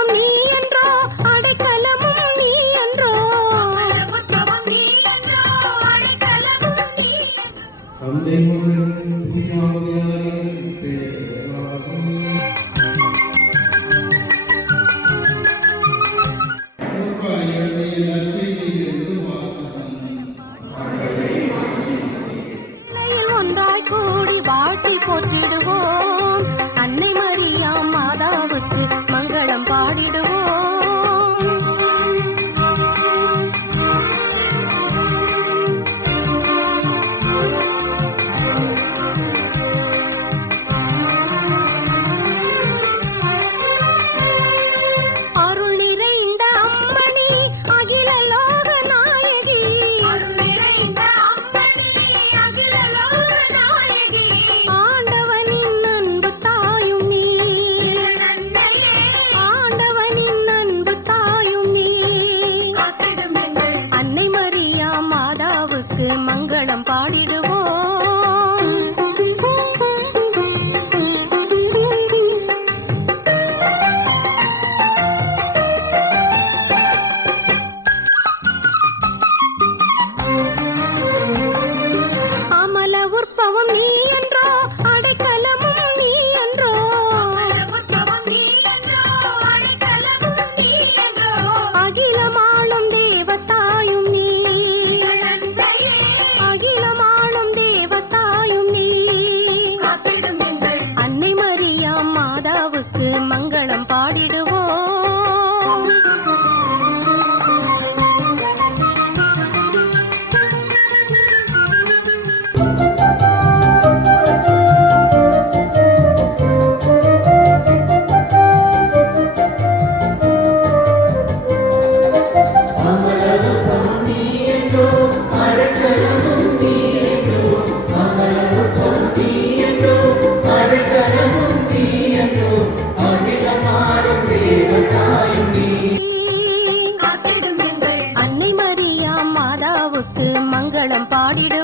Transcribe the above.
உற்பவம் நீ என்றோ, அடைக்கலமும் நீ என்றோ. தந்தை மகன் தூய ஆவியாரின் பெயராலே. லூக்கா எழுதிய நற்செய்தியிலிருந்து வாசகம். ஒன்றாய் கூடி வாழ்த்தி போற்றிடுவோம், அன்னை மரியா மாதாவுக்கு மங்களம் பாடிடுவோம். அருள் நிறைந்த அம்மணி, அகில லோக நாயகி. ஆண்டவனின் அன்பு தாயும் நீ, ஆண்டவனின் அன்பு தாயும் நீ. அன்னை மரியா மாதாவுக்கு மங்களம் பாடிடுவோம். அமல உற்பவம் நீ என்றோ, அடைக்கலமும் நீ என்றோ. அகிலமாளும் தேவதாயும் நீ, அகிலமாளும் தேவதாயும் நீ. அன்னை மரியா மாதாவுக்கு மங்களம் பாடிடுவோம். அன்னை மரியா மாதாவுக்கு மங்களம் பாடிடு.